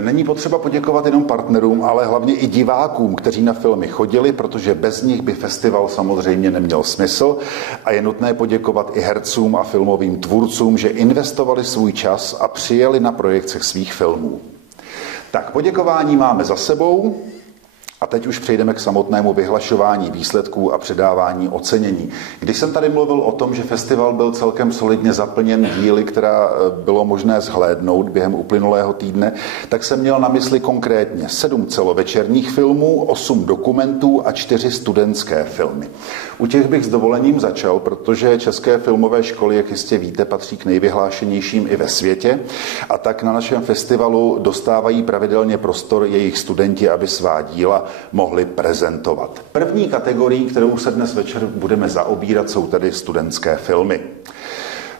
Není potřeba poděkovat jenom partnerům, ale hlavně i divákům, kteří na filmy chodili, protože bez nich by festival samozřejmě neměl smysl. A je nutné poděkovat i hercům a filmovým tvůrcům, že investovali svůj čas a přijeli na projekcích svých filmů. Tak poděkování máme za sebou. A teď už přejdeme k samotnému vyhlašování výsledků a předávání ocenění. Když jsem tady mluvil o tom, že festival byl celkem solidně zaplněn díly, která bylo možné zhlédnout během uplynulého týdne, tak jsem měl na mysli konkrétně 7 celovečerních filmů, 8 dokumentů a 4 studentské filmy. U těch bych s dovolením začal, protože české filmové školy, jak jistě víte, patří k nejvyhlášenějším i ve světě, a tak na našem festivalu dostávají pravidelně prostor jejich studenti, aby svá díla mohli prezentovat. První kategorií, kterou se dnes večer budeme zaobírat, jsou tedy studentské filmy.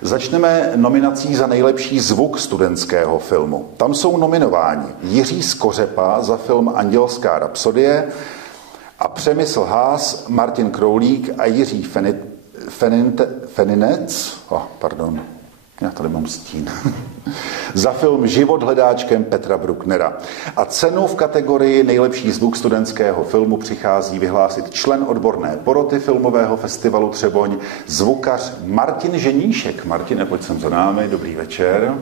Začneme nominací za nejlepší zvuk studentského filmu. Tam jsou nominováni Jiří Skořepa za film Andělská rapsodie a Přemysl Haas, Martin Kroulík a Jiří Feninec. Já tady mám stín. Za film Život hledáčkem Petra Brucknera. A cenu v kategorii nejlepší zvuk studentského filmu přichází vyhlásit člen odborné poroty filmového festivalu Třeboň, zvukař Martin Ženíšek. Martine, pojď sem za námi. Dobrý večer.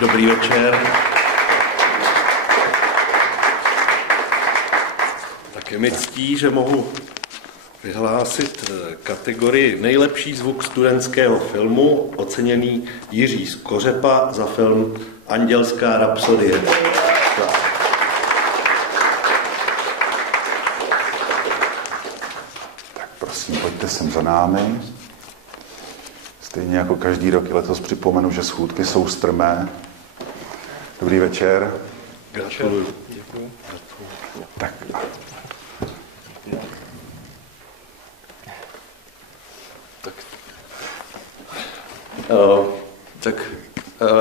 Dobrý večer. Tak je mi ctí, že mohu vyhlásit kategorii nejlepší zvuk studentského filmu, oceněný Jiří Skořepa za film Andělská rapsodie. Tak prosím, pojďte sem za námi. Stejně jako každý rok i letos připomenu, že schůdky jsou strmé. Dobrý večer. Gratuluju. Děkuji. Tak.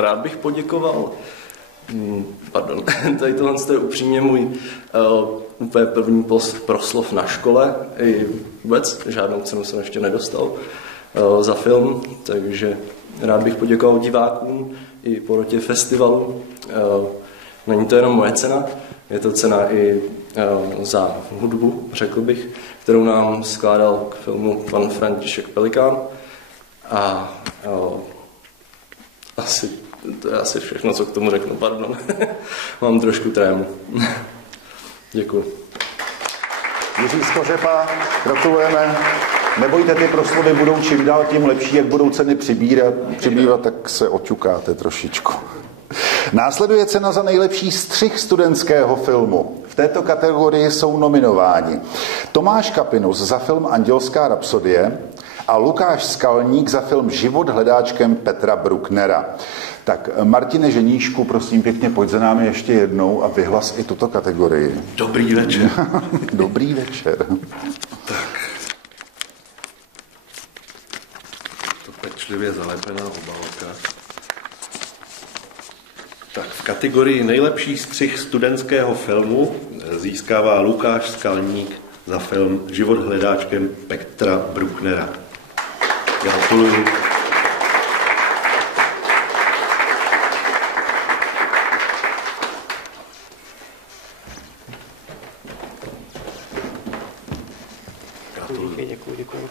Rád bych poděkoval, tady tohle je upřímně můj úplně první proslov na škole, i vůbec žádnou cenu jsem ještě nedostal za film, takže rád bych poděkoval divákům i porotě festivalu. Není to jenom moje cena, je to cena i za hudbu, řekl bych, kterou nám skládal k filmu pan František Pelikán. A to je asi všechno, co k tomu řeknu, pardon. Mám trošku trému. Děkuji. Jiří Skořepa, gratulujeme. Nebojte, ty proslovy budou čím dál tím lepší, jak budou ceny přibývat, tak se oťukáte trošičku. Následuje cena za nejlepší střih studentského filmu. V této kategorii jsou nominováni Tomáš Kapinus za film Andělská rapsodie a Lukáš Skalník za film Život hledáčkem Petra Brucknera. Tak Martine Ženíšku, prosím pěkně, pojď za námi ještě jednou a vyhlas i tuto kategorii. Dobrý večer. Dobrý večer. Tak. To pečlivě zalepená obálka. Tak v kategorii nejlepší střih studentského filmu získává Lukáš Skalník za film Život hledáčkem Petra Brucknera. Gratuluju. Děkuji.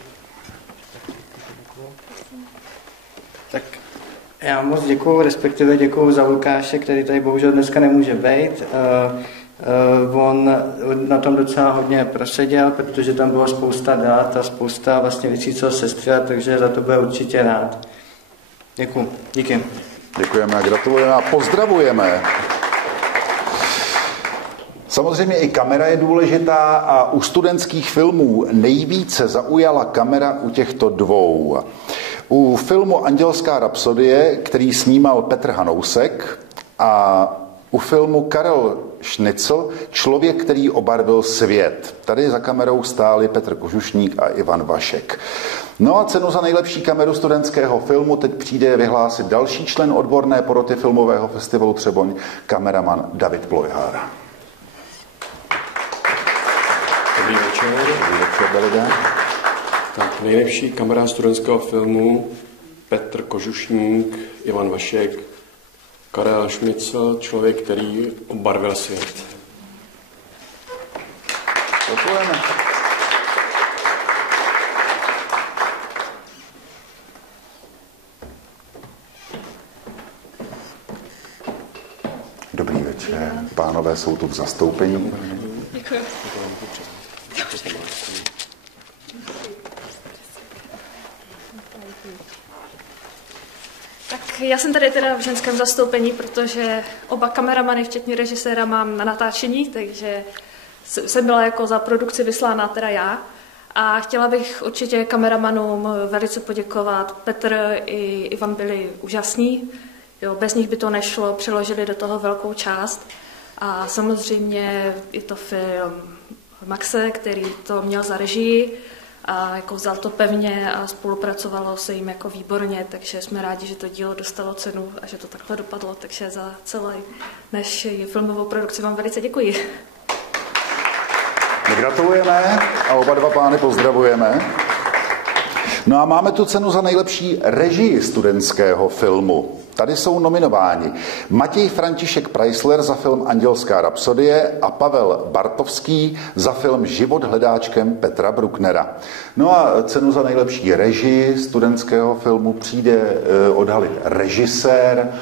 Tak já moc děkuju, respektive děkuju za Lukáše, který tady bohužel dneska nemůže být. On na tom docela hodně proseděl, protože tam bylo spousta dat a spousta vlastně věcí, co sestřela, takže za to bude určitě rád. Děkuju. Díky. Děkujeme, gratulujeme a pozdravujeme. Samozřejmě i kamera je důležitá a u studentských filmů nejvíce zaujala kamera u těchto dvou. U filmu Andělská rapsodie, který snímal Petr Hanousek, a u filmu Karel Šnicl, Člověk, který obarvil svět. Tady za kamerou stáli Petr Kožušník a Ivan Vašek. No a cenu za nejlepší kameru studentského filmu teď přijde vyhlásit další člen odborné poroty filmového festivalu Třeboň, kameraman David Plojhar. Dobrý večer. Dobrý večer, Davide. Tak, nejlepší kamera studentského filmu Petr Kožušník, Ivan Vašek, Karel Šmicl, člověk, který obarvil svět. Děkujeme. Dobrý večer. Pánové jsou tu v zastoupení. Děkuji. Tak já jsem tady teda v ženském zastoupení, protože oba kameramany, včetně režiséra, mám na natáčení, takže jsem byla jako za produkci vyslána teda já. A chtěla bych určitě kameramanům velice poděkovat. Petr i Ivan byli úžasní. Jo, bez nich by to nešlo, přiložili do toho velkou část. A samozřejmě je to film Maxe, který to měl za režii a jako vzal to pevně a spolupracovalo se jim jako výborně, takže jsme rádi, že to dílo dostalo cenu a že to takhle dopadlo, takže za celý naši filmovou produkci vám velice děkuji. My gratulujeme a oba dva pány pozdravujeme. No a máme tu cenu za nejlepší režii studentského filmu. Tady jsou nominováni Matěj František Preissler za film Andělská rapsodie a Pavel Bartovský za film Život hledáčkem Petra Brucknera. No a cenu za nejlepší režii studentského filmu přijde odhalit režisér,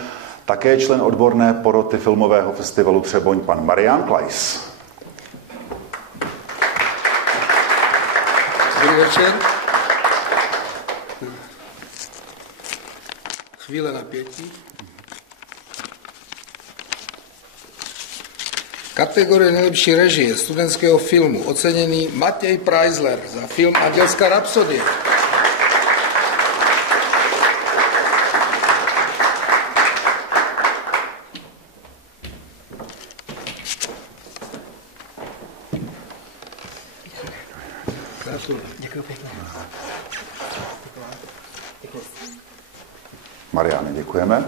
také člen odborné poroty filmového festivalu Třeboň, pan Marián Klajs. Dobrý večer. Chvíle napětí. Kategorie nejlepší režie studentského filmu oceněný Matěj Preissler za film Andělská rapsodie. Děkuji pěkně. Mariáne, děkujeme.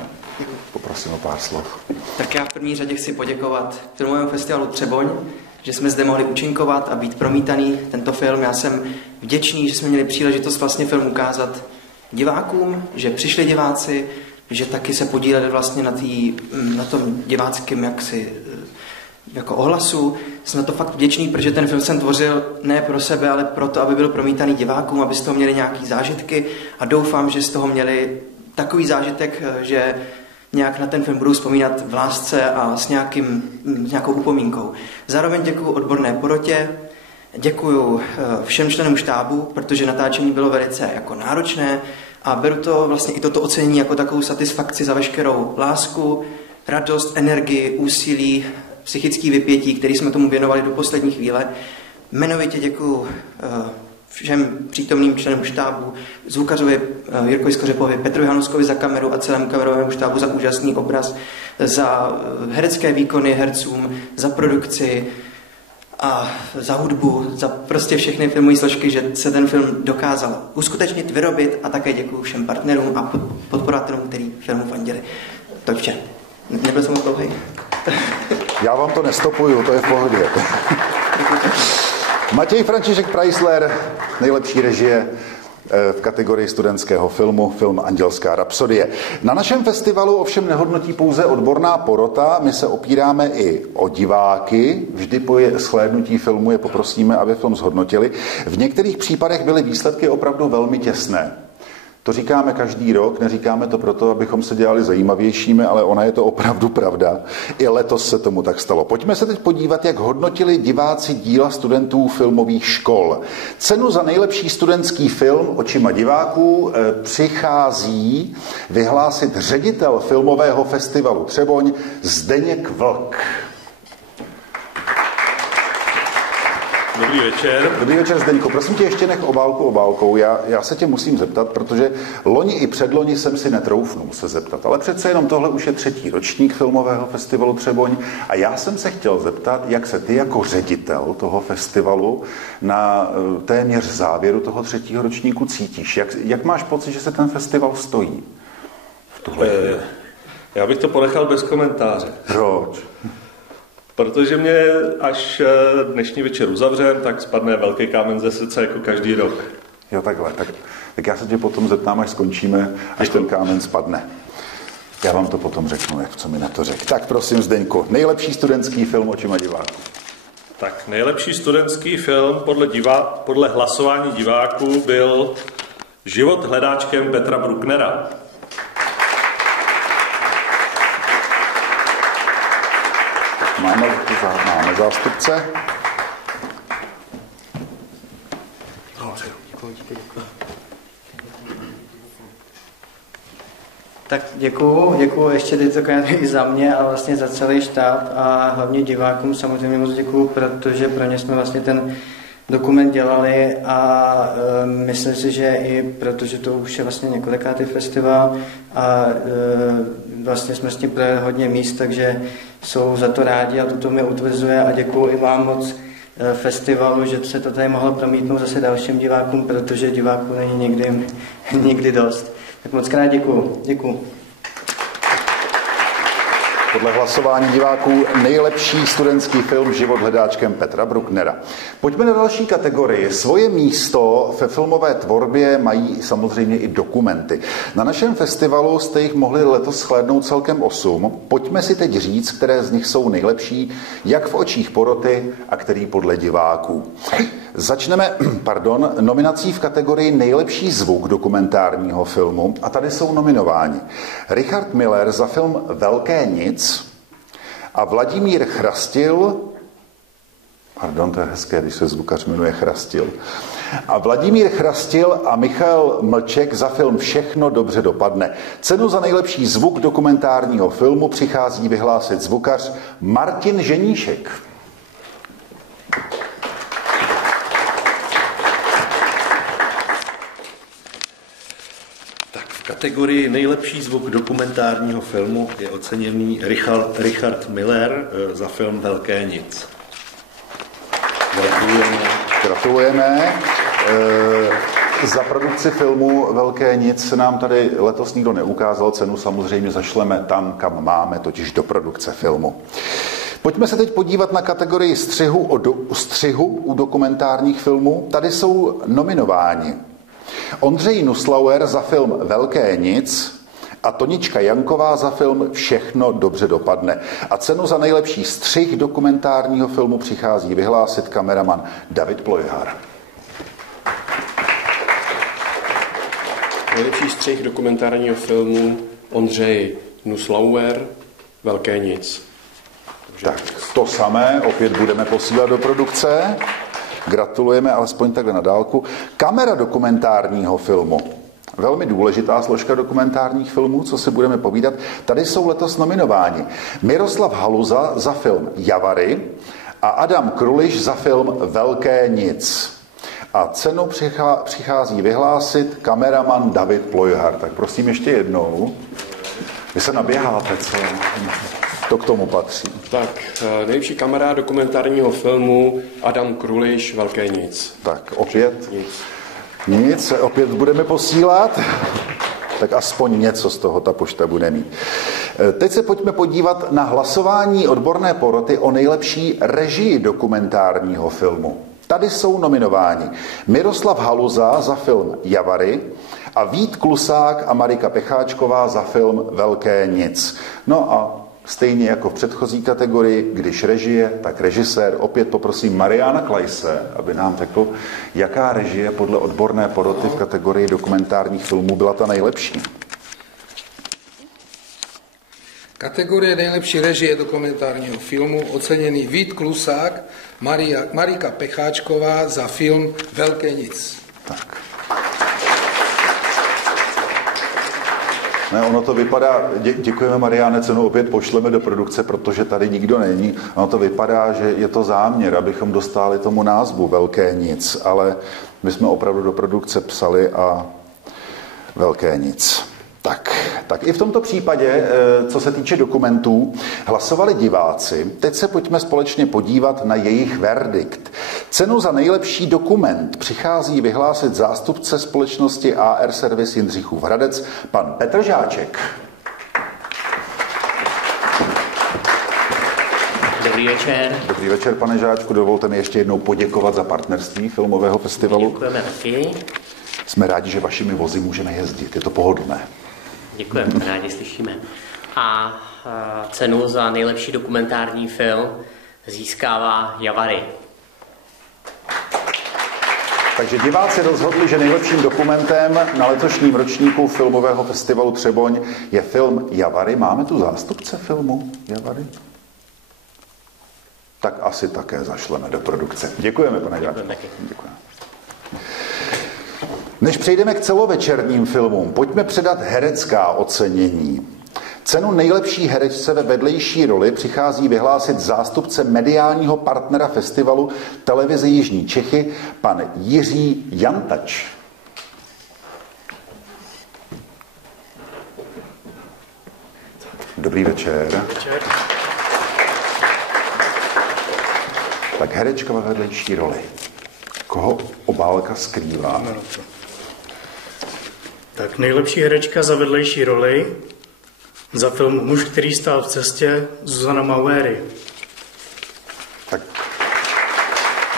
Poprosím o pár slov. Tak já v první řadě chci poděkovat Filmovému festivalu Třeboň, že jsme zde mohli účinkovat a být promítaný tento film. Já jsem vděčný, že jsme měli příležitost vlastně film ukázat divákům, že přišli diváci, že taky se podíleli vlastně na tom diváckém jako ohlasu. Jsem na to fakt vděčný, protože ten film jsem tvořil ne pro sebe, ale proto, aby byl promítaný divákům, aby z toho měli nějaký zážitky a doufám, že z toho měli takový zážitek, že nějak na ten film budou vzpomínat v lásce a s nějakou upomínkou. Zároveň děkuju odborné porotě, děkuju všem členům štábu, protože natáčení bylo velice jako náročné a beru to vlastně i toto ocenění jako takovou satisfakci za veškerou lásku, radost, energii, úsilí, psychické vypětí, který jsme tomu věnovali do poslední chvíle. Jmenovitě děkuju všem přítomným členům štábu, zvukařovi Jirkovi Skořepovi, Petru Hanuskovi za kameru a celému kamerovému štábu za úžasný obraz, za herecké výkony hercům, za produkci a za hudbu, za prostě všechny filmové složky, že se ten film dokázal uskutečnit, vyrobit a také děkuju všem partnerům a podporovatelům, kteří filmu fandili. To je vše. Nebyl jsem moc dlouhý. Já vám to nestopuju, to je v pohodě. Matěj František Preissler, nejlepší režie v kategorii studentského filmu, film Andělská rapsodie. Na našem festivalu ovšem nehodnotí pouze odborná porota, my se opíráme i o diváky, vždy po shlédnutí filmu je poprosíme, aby film zhodnotili. V některých případech byly výsledky opravdu velmi těsné. To říkáme každý rok, neříkáme to proto, abychom se dělali zajímavějšími, ale ona je to opravdu pravda. I letos se tomu tak stalo. Pojďme se teď podívat, jak hodnotili diváci díla studentů filmových škol. Cenu za nejlepší studentský film očima diváků přichází vyhlásit ředitel filmového festivalu Třeboň Zdeněk Vlk. Dobrý večer. Dobrý večer, Zdeňko. Prosím tě, ještě nech obálku obálkou. Já se tě musím zeptat, protože loni i předloni jsem si netroufnul se zeptat, ale přece jenom tohle už je 3. ročník filmového festivalu Třeboň a já jsem se chtěl zeptat, jak se ty jako ředitel toho festivalu na téměř závěru toho 3. ročníku cítíš. Jak máš pocit, že se ten festival stojí? Já bych to ponechal bez komentáře. Proč? Protože mě až dnešní večer uzavřem, tak spadne velký kámen ze srdce jako každý rok. Jo, takhle. Tak já se tě potom zeptám, až skončíme, až ten kámen spadne. Já vám to potom řeknu, co mi na to řekl. Tak prosím, Zdeňku, nejlepší studentský film očima diváků. Tak nejlepší studentský film podle hlasování diváků byl Život hledáčkem Petra Brucknera. Máme zástupce. Tak děkuju ještě tentokrát i za mě a vlastně za celý štáb a hlavně divákům samozřejmě moc děkuju, protože pro ně jsme vlastně ten dokument dělali a myslím si, že i protože to už je vlastně několikátý festival a vlastně jsme s tím projeli hodně míst, takže jsou za to rádi a to mě utvrzuje a děkuju i vám moc festivalu, že se to tady mohlo promítnout zase dalším divákům, protože diváků není nikdy dost. Tak moc krát děkuju. Podle hlasování diváků nejlepší studentský film Život hledáčkem Petra Brucknera. Pojďme na další kategorii. Svoje místo ve filmové tvorbě mají samozřejmě i dokumenty. Na našem festivalu jste jich mohli letos shlédnout celkem 8. Pojďme si teď říct, které z nich jsou nejlepší, jak v očích poroty a který podle diváků. Začneme nominací v kategorii nejlepší zvuk dokumentárního filmu a tady jsou nominováni Richard Miller za film Velké nic a Vladimír Chrastil, to je hezké, když se zvukař jmenuje Chrastil, a Vladimír Chrastil a Michal Mlček za film Všechno dobře dopadne. Cenu za nejlepší zvuk dokumentárního filmu přichází vyhlásit zvukař Martin Ženíšek. V kategorii nejlepší zvuk dokumentárního filmu je oceněný Richard Miller za film Velké nic. Gratulujeme. Za produkci filmu Velké nic se nám tady letos nikdo neukázal. Cenu samozřejmě zašleme tam, kam máme, totiž do produkce filmu. Pojďme se teď podívat na kategorii střihu u dokumentárních filmů. Tady jsou nominováni Ondřej Nuslauer za film Velké nic a Tonička Janková za film Všechno dobře dopadne. A cenu za nejlepší střih dokumentárního filmu přichází vyhlásit kameraman David Plojhar. Nejlepší střih dokumentárního filmu Ondřej Nuslauer Velké nic. Tak to samé opět budeme posílat do produkce. Gratulujeme alespoň takhle na dálku. Kamera dokumentárního filmu. Velmi důležitá složka dokumentárních filmů, co si budeme povídat. Tady jsou letos nominováni Miroslav Haluza za film Javary a Adam Kruliš za film Velké nic. A cenu přichází vyhlásit kameraman David Plojhar. Tak prosím ještě jednou. Vy se naběháte, co? To k tomu patří. Tak, nejlepší kamera dokumentárního filmu Adam Kruliš Velké nic. Tak opět nic, opět budeme posílat. Tak aspoň něco z toho ta pošta bude mít. Teď se pojďme podívat na hlasování odborné poroty o nejlepší režii dokumentárního filmu. Tady jsou nominováni Miroslav Haluza za film Javary a Vít Klusák a Marika Pecháčková za film Velké nic. No a stejně jako v předchozí kategorii, když režie, tak režisér. Opět poprosím Mariana Klajse, aby nám řekl, jaká režie podle odborné poroty v kategorii dokumentárních filmů byla ta nejlepší. Kategorie nejlepší režie dokumentárního filmu oceněný Vít Klusák, Marika Pecháčková za film Velké nic. Tak. Ne, ono to vypadá, děkujeme Mariáne, cenu opět pošleme do produkce, protože tady nikdo není. Ono to vypadá, že je to záměr, abychom dostali tomu názvu Velké nic, ale my jsme opravdu do produkce psali a Velké nic. Tak i v tomto případě, co se týče dokumentů, hlasovali diváci. Teď se pojďme společně podívat na jejich verdikt. Cenu za nejlepší dokument přichází vyhlásit zástupce společnosti AR Servis Jindřichův Hradec, pan Petr Žáček. Dobrý večer. Dobrý večer, pane Žáčku. Dovolte mi ještě jednou poděkovat za partnerství filmového festivalu. Děkujeme taky. Jsme rádi, že vašimi vozy můžeme jezdit. Je to pohodlné. Děkujeme, rádi slyšíme. A cenu za nejlepší dokumentární film získává Javary. Takže diváci rozhodli, že nejlepším dokumentem na letošním ročníku filmového festivalu Třeboň je film Javary. Máme tu zástupce filmu Javary? Tak asi také zašleme do produkce. Děkujeme, pane Žáčku. Děkujeme. Než přejdeme k celovečerním filmům, pojďme předat herecká ocenění. Cenu nejlepší herečce ve vedlejší roli přichází vyhlásit zástupce mediálního partnera festivalu Televize Jižní Čechy, pan Jiří Jantač. Dobrý večer. Tak herečka ve vedlejší roli. Koho obálka skrývá? Tak nejlepší herečka za vedlejší roli za film Muž, který stál v cestě, Zuzana Mauery. Tak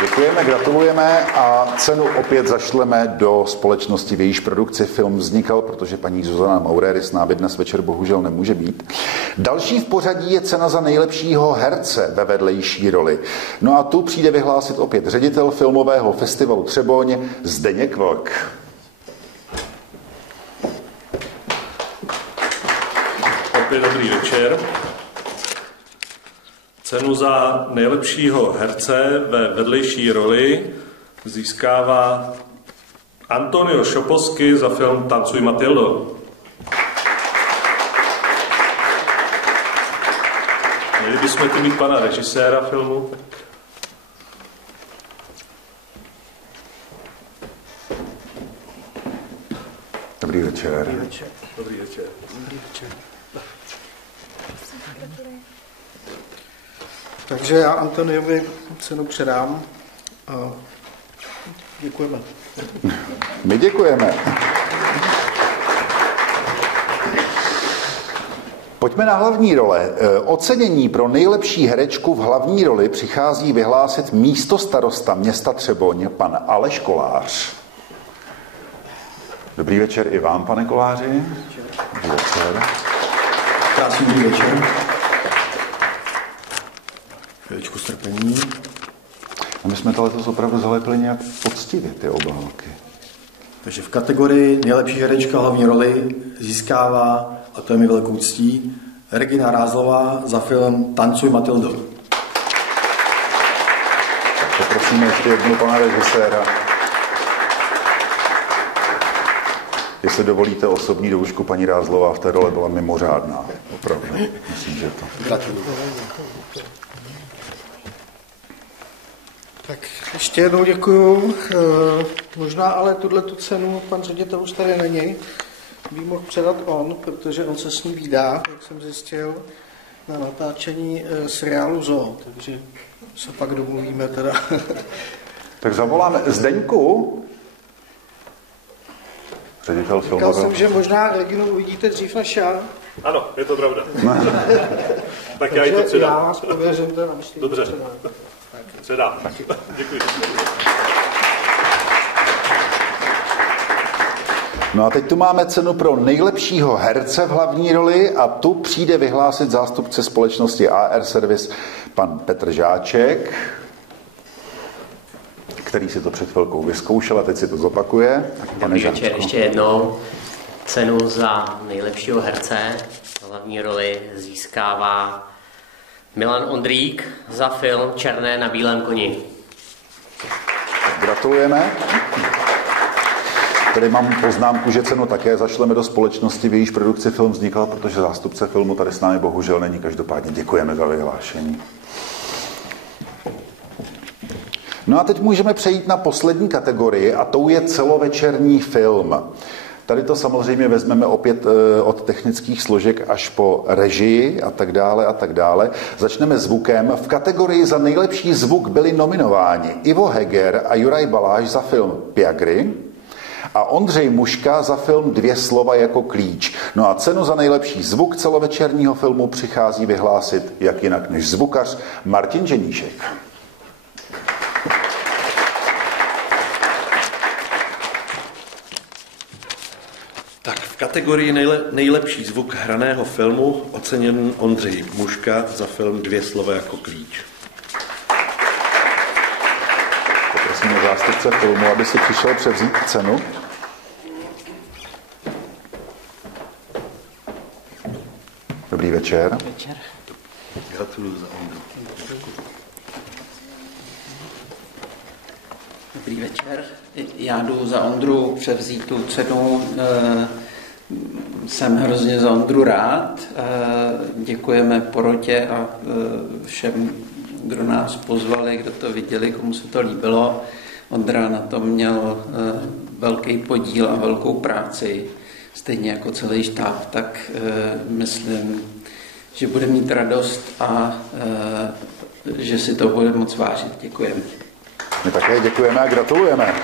děkujeme, gratulujeme a cenu opět zašleme do společnosti, v jejíž produkci film vznikal, protože paní Zuzana Mauery s námi dnes večer bohužel nemůže být. Další v pořadí je cena za nejlepšího herce ve vedlejší roli. No a tu přijde vyhlásit opět ředitel filmového festivalu Třeboň Zdeněk Vlk. Opět dobrý večer. Cenu za nejlepšího herce ve vedlejší roli získává Antonio Šoposky za film Tancuj Matildo. Měli bychom tu mít pana režiséra filmu. Dobrý večer. Dobrý večer. Dobrý večer. Dobrý večer. Takže já Antoniovi cenu předám a děkujeme. My děkujeme. Pojďme na hlavní role. Ocenění pro nejlepší herečku v hlavní roli přichází vyhlásit místostarosta města Třeboň, pan Aleš Kolář. Dobrý večer i vám, pane Koláři. Dobrý večer. Krásný dobrý večer. Chvíličku strpení. A my jsme to letos opravdu zalepili nějak poctivě, ty obálky. Takže v kategorii nejlepší herečka hlavní roli získává, a to je mi velkou ctí, Regina Rázlová za film Tancuj Matildo. Tak poprosíme ještě jednou pana režiséra. Jestli dovolíte osobní doušku, paní Rázlová v té role byla mimořádná. Opravdu. Myslím, že to. Gratuluju. Tak ještě jednou děkuju. Možná ale tuto cenu pan ředitel už tady není. By mohl předat on, protože on se s ní vídá, jak jsem zjistil, na natáčení seriálu Zoo. Takže se pak domluvíme teda. Tak zavoláme Zdeňku. Ředitel filmového. Říkal jsem, že možná Reginu uvidíte dřív než já. Ano, je to pravda. Tak já ji to předám. Já vás pověřím ten náš. Dobře. Předám. Děkuji. No a teď tu máme cenu pro nejlepšího herce v hlavní roli a tu přijde vyhlásit zástupce společnosti AR Service pan Petr Žáček, který si to před chvilkou vyzkoušel a teď si to zopakuje. Dobrý večer ještě jednou. Cenu za nejlepšího herce v hlavní roli získává Milan Ondrík za film Černé na bílém koni. Gratulujeme. Tady mám poznámku, že cenu také zašleme do společnosti, v jejíž produkci film vznikal, protože zástupce filmu tady s námi bohužel není. Každopádně děkujeme za vyhlášení. No a teď můžeme přejít na poslední kategorii a tou je celovečerní film. Tady to samozřejmě vezmeme opět od technických složek až po režii a tak dále a tak dále. Začneme zvukem. V kategorii za nejlepší zvuk byli nominováni Ivo Heger a Juraj Baláš za film Piagry a Ondřej Muška za film Dvě slova jako klíč. No a cenu za nejlepší zvuk celovečerního filmu přichází vyhlásit jak jinak než zvukař Martin Ženíšek. Tak v kategorii nejlepší zvuk hraného filmu oceněn Ondřej Muška za film Dvě slova jako klíč. Poprosím zástupce filmu, aby si přišel převzít cenu. Dobrý večer. Večer. Gratuluju za Ondru. Dobrý večer. Já jdu za Ondru převzít tu cenu. Jsem hrozně za Ondru rád. Děkujeme porotě a všem, kdo nás pozvali, kdo to viděli, komu se to líbilo. Ondra na tom měl velký podíl a velkou práci, stejně jako celý štáb, tak myslím, že bude mít radost a že si to bude moc vážit. Děkujeme. My také děkujeme a gratulujeme.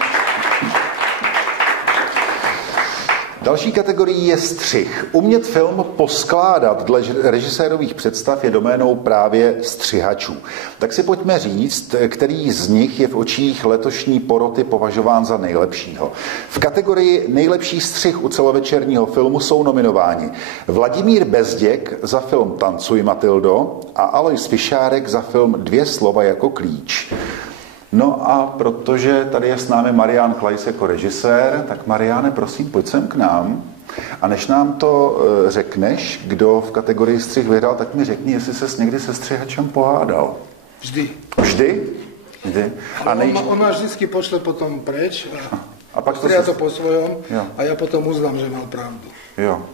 Další kategorií je střih. Umět film poskládat dle režisérových představ je doménou právě střihačů. Tak si pojďme říct, který z nich je v očích letošní poroty považován za nejlepšího. V kategorii nejlepší střih u celovečerního filmu jsou nominováni Vladimír Bezděk za film Tancuj Matildo a Alois Fišárek za film Dvě slova jako klíč. No a protože tady je s námi Marián Klajs jako režisér, tak Mariáne, prosím, pojď sem k nám. A než nám to řekneš, kdo v kategorii střih vyhrál, tak mi řekni, jestli ses někdy se střihačem pohádal. Vždy. Vždy? Vždy. A on nás vždycky pošle potom preč a pak to po svojom a já potom uznám, že mal pravdu. Jo.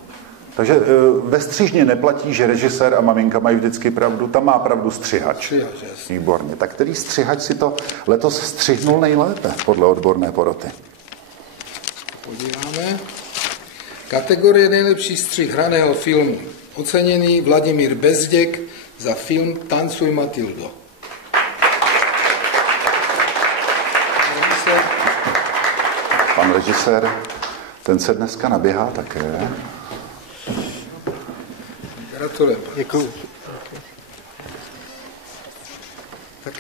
Takže ve střižně neplatí, že režisér a maminka mají vždycky pravdu, tam má pravdu střihač. Výborně. Tak který střihač si to letos střihnul nejlépe podle odborné poroty? Podíváme. Kategorie nejlepší střih hraného filmu. Oceněný Vladimír Bezděk za film Tancuj Matildo. Pan režisér, ten se dneska naběhá také. Gratulujeme. Děkuji. Tak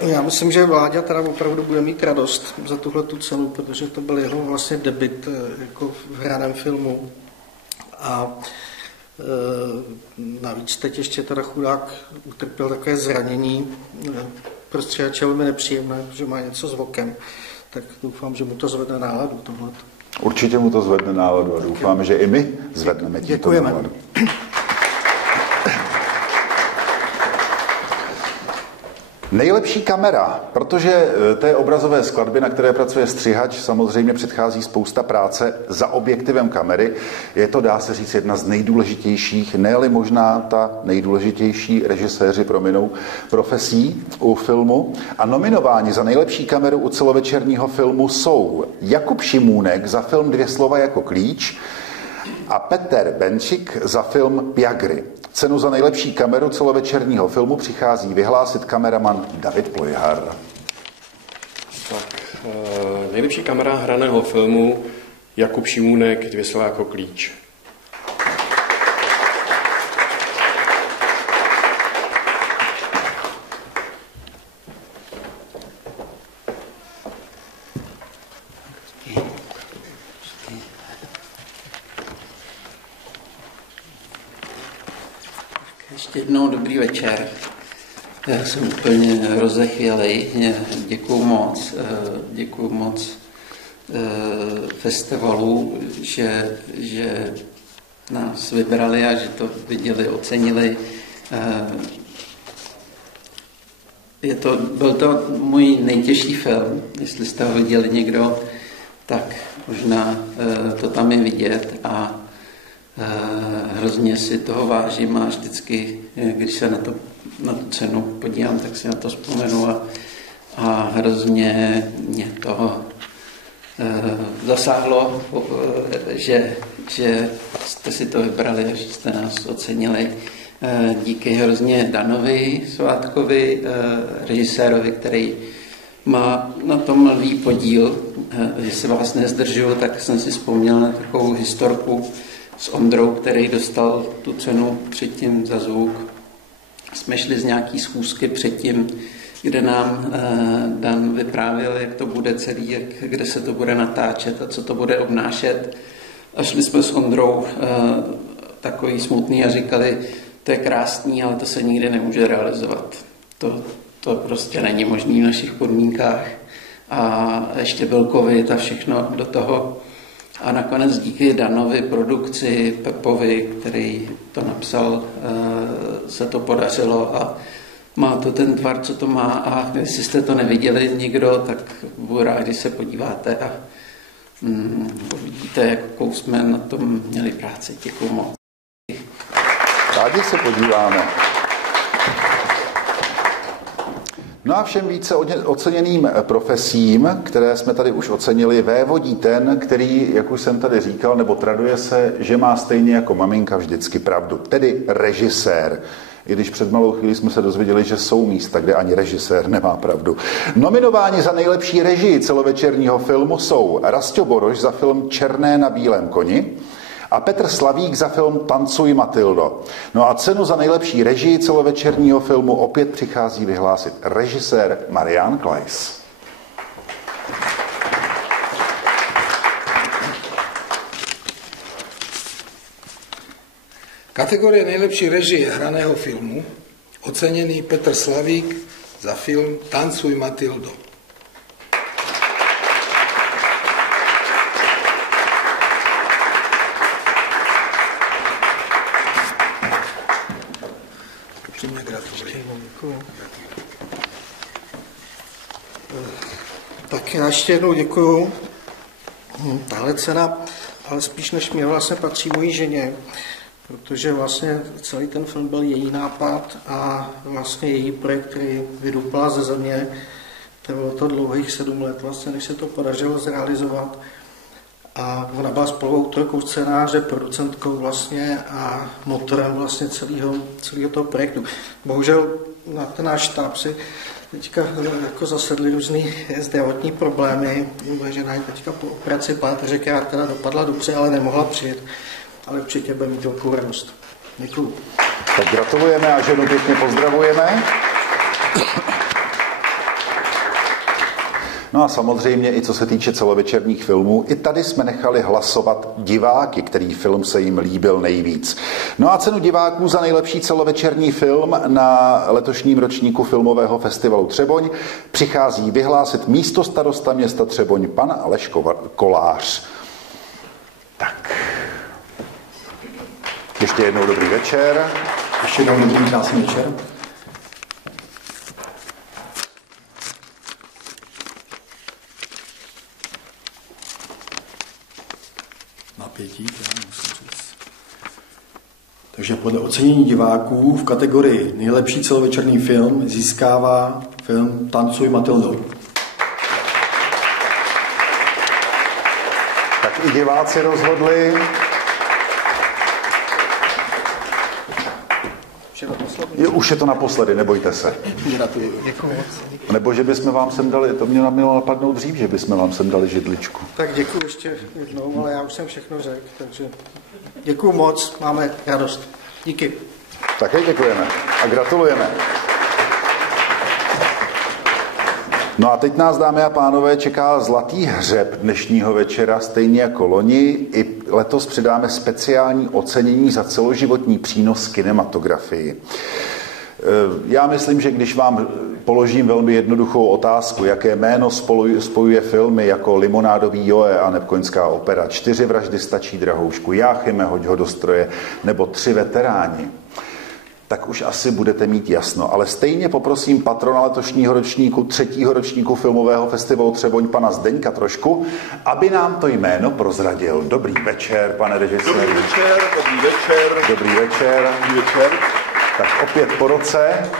já myslím, že Vláďa teda opravdu bude mít radost za tuhletu cenu, protože to byl jeho vlastně debut jako v hraném filmu. A navíc teď ještě teda chudák utrpěl takové zranění. Pro střihače velmi nepříjemné, že má něco s vokem. Tak doufám, že mu to zvedne náladu tohleto. Určitě mu to zvedne náladu a doufáme, že i my zvedneme tímto náladu. Nejlepší kamera, protože té obrazové skladby, na které pracuje střihač, samozřejmě předchází spousta práce za objektivem kamery. Je to, dá se říct, jedna z nejdůležitějších, ne-li možná ta nejdůležitější, režiséři prominou, profesí u filmu. A nominováni za nejlepší kameru u celovečerního filmu jsou Jakub Šimůnek za film Dvě slova jako klíč a Petr Benčík za film Piagry. Cenu za nejlepší kameru celovečerního filmu přichází vyhlásit kameraman David Plojhar. Tak, nejlepší kamera hraného filmu Jakub Šimůnek, Dvě slova jako klíč. Ještě jednou dobrý večer. Já jsem úplně rozechvělej. Děkuju moc festivalu, že nás vybrali a že to viděli, ocenili. Byl to můj nejtěžší film. Jestli jste ho viděli někdo, tak možná to tam je vidět a hrozně si toho vážím a vždycky, když se na tu cenu podívám, tak si na to vzpomenu a hrozně mě to zasáhlo, že jste si to vybrali a že jste nás ocenili. Díky hrozně Danovi Svátkovi, režisérovi, který má na tom lví podíl. Když se vás nezdržuju, tak jsem si vzpomněl na takovou historku s Ondrou, který dostal tu cenu předtím za zvuk. Jsme šli z nějaký schůzky předtím, kde nám Dan vyprávěl, jak to bude celý, kde se to bude natáčet a co to bude obnášet. A šli jsme s Ondrou takový smutný a říkali, to je krásný, ale to se nikdy nemůže realizovat. To prostě není možné v našich podmínkách. A ještě byl covid a všechno do toho. A nakonec díky Danovi produkci, Pepovi, který to napsal, se to podařilo a má to ten tvar, co to má. A jestli jste to neviděli nikdo, tak budu rád, když se podíváte a uvidíte, jakou jsme na tom měli práci. Děkuju moc. Rádi se podíváme. No a všem více oceněným profesím, které jsme tady už ocenili, vévodí ten, který, jak už jsem tady říkal, nebo traduje se, že má stejně jako maminka vždycky pravdu, tedy režisér. I když před malou chvíli jsme se dozvěděli, že jsou místa, kde ani režisér nemá pravdu. Nominováni za nejlepší režii celovečerního filmu jsou Rasťo Boroš za film Černé na bílém koni a Petr Slavík za film Tancuj Matildo. No a cenu za nejlepší režii celovečerního filmu opět přichází vyhlásit režisér Marián Klajs. Kategorie nejlepší režie hraného filmu oceněný Petr Slavík za film Tancuj Matildo. Tak já ještě jednou děkuju. Tahle cena, ale spíš než mě vlastně patří mojí ženě, protože vlastně celý ten film byl její nápad a vlastně její projekt, který vydupla ze země. To bylo to dlouhých 7 let, vlastně, než se to podařilo zrealizovat. A ona byla spoluautorkou scénáře, producentkou vlastně a motorem vlastně celého toho projektu. Bohužel na ten náš štáb si teďka jako zasedly různý zdravotní problémy. Moje žena je teďka po operaci páteře, teda dopadla dobře, ale nemohla přijet. Ale určitě bude mít velkou radost. Děkuju. Tak gratulujeme a ženu pěkně pozdravujeme. No a samozřejmě i co se týče celovečerních filmů, i tady jsme nechali hlasovat diváky, který film se jim líbil nejvíc. No a cenu diváků za nejlepší celovečerní film na letošním ročníku filmového festivalu Třeboň přichází vyhlásit místostarosta města Třeboň pan Aleš Kolář. Tak. Ještě jednou dobrý večer. Ještě jednou dobrý krásný večer. Napětí, takže podle ocenění diváků v kategorii nejlepší celovečerný film získává film Tancuj Matildo. Tak i diváci rozhodli. Už je to naposledy, nebojte se. Děkuji. Nebo že bychom vám sem dali, to mě mělo napadnout dřív, že bychom vám sem dali židličku. Tak děkuji ještě jednou, ale já už jsem všechno řekl, takže děkuji moc, máme radost. Díky. Také děkujeme a gratulujeme. No a teď nás, dámy a pánové, čeká zlatý hřeb dnešního večera, stejně jako loni. I letos přidáme speciální ocenění za celoživotní přínos kinematografii. Já myslím, že když vám položím velmi jednoduchou otázku, jaké jméno spojuje filmy jako Limonádový Joe a Koňská opera, 4 vraždy stačí drahoušku, Jáchyme, hoď ho do stroje, nebo 3 veteráni, tak už asi budete mít jasno. Ale stejně poprosím patrona letošního ročníku, 3. ročníku filmového festivalu Třeboň, pana Zdeňka Trošku, aby nám to jméno prozradil. Dobrý večer, pane režisér. Dobrý večer, dobrý večer. Dobrý večer. Dobrý večer. Tak opět po roce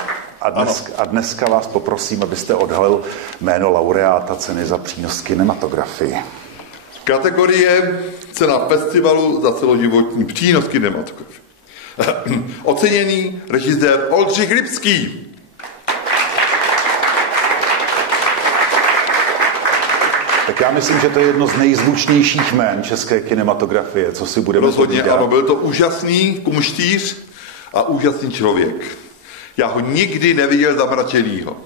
a dneska vás poprosím, abyste odhalil jméno laureáta ceny za přínos kinematografii. Kategorie cena festivalu za celoživotní přínos kinematografie. Oceněný režisér Oldřich Lipský. Tak já myslím, že to je jedno z nejzvučnějších jmén české kinematografie, co si budeme rozhodně, povídat. ano, byl to úžasný kumštíř a úžasný člověk. Já ho nikdy neviděl zamračenýho.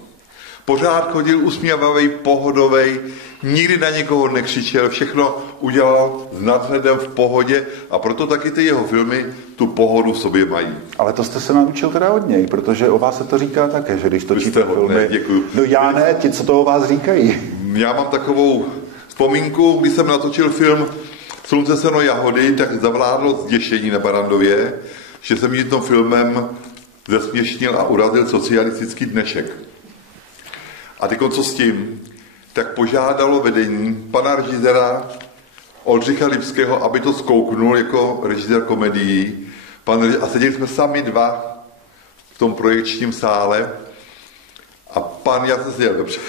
Pořád chodil usměvavý, pohodový, nikdy na někoho nekřičel, všechno udělal s nadhledem v pohodě a proto taky ty jeho filmy tu pohodu v sobě mají. Ale to jste se naučil teda od něj, protože o vás se to říká také, že když točíte filmy... Ne, děkuju. No já ne, ti, co to o vás říkají. Já mám takovou vzpomínku, když jsem natočil film Slunce, seno, jahody, tak zavládlo zděšení na Barrandově, že jsem jí tím filmem zesměšnil a urazil socialistický dnešek. A teď co s tím? Tak požádalo vedení pana režiséra Oldřicha Lipského, aby to zkouknul jako režisér komedií. A seděli jsme sami dva v tom projekčním sále a já jsem seděl dobře.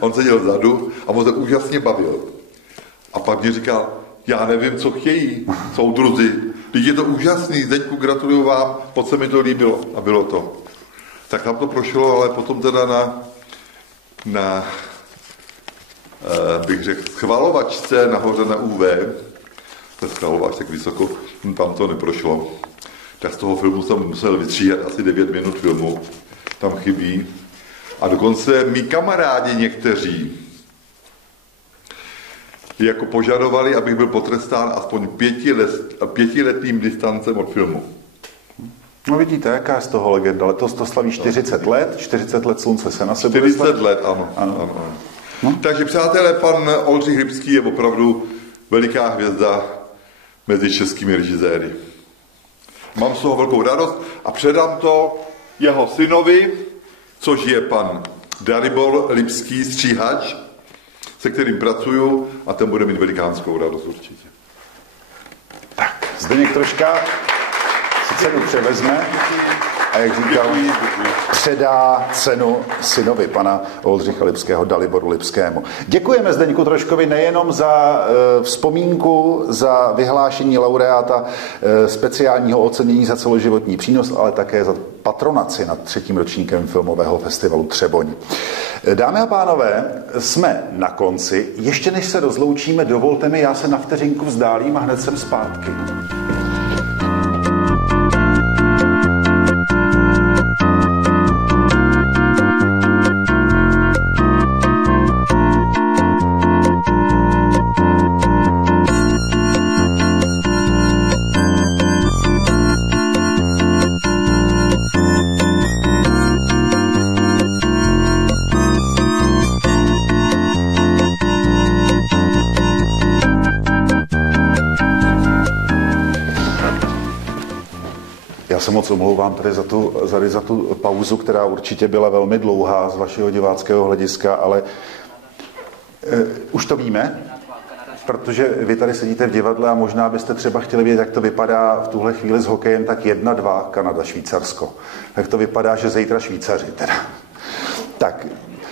On seděl vzadu a on se úžasně bavil. A pak mě říkal, já nevím, co chtějí soudruzi. Teď je to úžasný, Zdeňku, gratuluju vám, moc se mi to líbilo. A bylo to. Tak tam to prošlo, ale potom teda na bych řekl, schvalovačce nahoře na UV, to je schvalovač tak vysoko, tam to neprošlo. Tak z toho filmu jsem musel vystříhat asi 9 minut filmu, tam chybí. A dokonce mý kamarádi někteří jako požadovali, abych byl potrestán aspoň 5letým distancem od filmu. No vidíte, jaká je z toho legenda. Letos to slaví 40 let Slunce, seno se bude 40 let, ano. No. Takže přátelé, pan Oldřich Lipský je opravdu veliká hvězda mezi českými režiséry. Mám z toho velkou radost a předám to jeho synovi, což je pan Dalibor Lipský, stříhač, se kterým pracuju a ten bude mít velikánskou radost určitě. Tak, Zdeněk Troška si cenu převezme a jak říkal, předá cenu synovi pana Oldřicha Lipského, Daliboru Lipskému. Děkujeme Zdeňku Troškovi nejenom za vzpomínku, za vyhlášení laureáta speciálního ocenění za celoživotní přínos, ale také za patronaci nad 3. ročníkem filmového festivalu Třeboň. Dámy a pánové, jsme na konci. Ještě než se rozloučíme, dovolte mi, já se na vteřinku vzdálím a hned jsem zpátky. Se moc omlouvám tady za tu pauzu, která určitě byla velmi dlouhá z vašeho diváckého hlediska, ale už to víme, protože vy tady sedíte v divadle a možná byste třeba chtěli vědět, jak to vypadá v tuhle chvíli s hokejem, tak 1-2 Kanada, Švýcarsko. Jak to vypadá, že zítra Švýcaři teda. Tak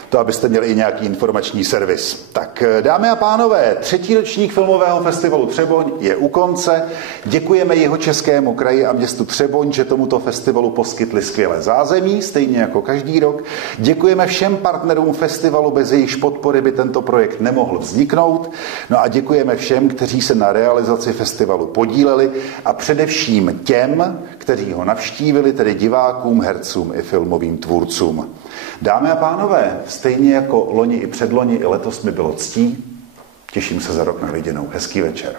to, abyste měli i nějaký informační servis. Tak dámy a pánové, 3. ročník filmového festivalu Třeboň je u konce. Děkujeme Jihočeskému kraji a městu Třeboň, že tomuto festivalu poskytli skvělé zázemí, stejně jako každý rok. Děkujeme všem partnerům festivalu, bez jejichž podpory by tento projekt nemohl vzniknout. No a děkujeme všem, kteří se na realizaci festivalu podíleli a především těm, kteří ho navštívili, tedy divákům, hercům i filmovým tvůrcům. Dámy a pánové, stejně jako loni i předloni, i letos mi bylo ctí. Těším se za rok na viděnou. Hezký večer.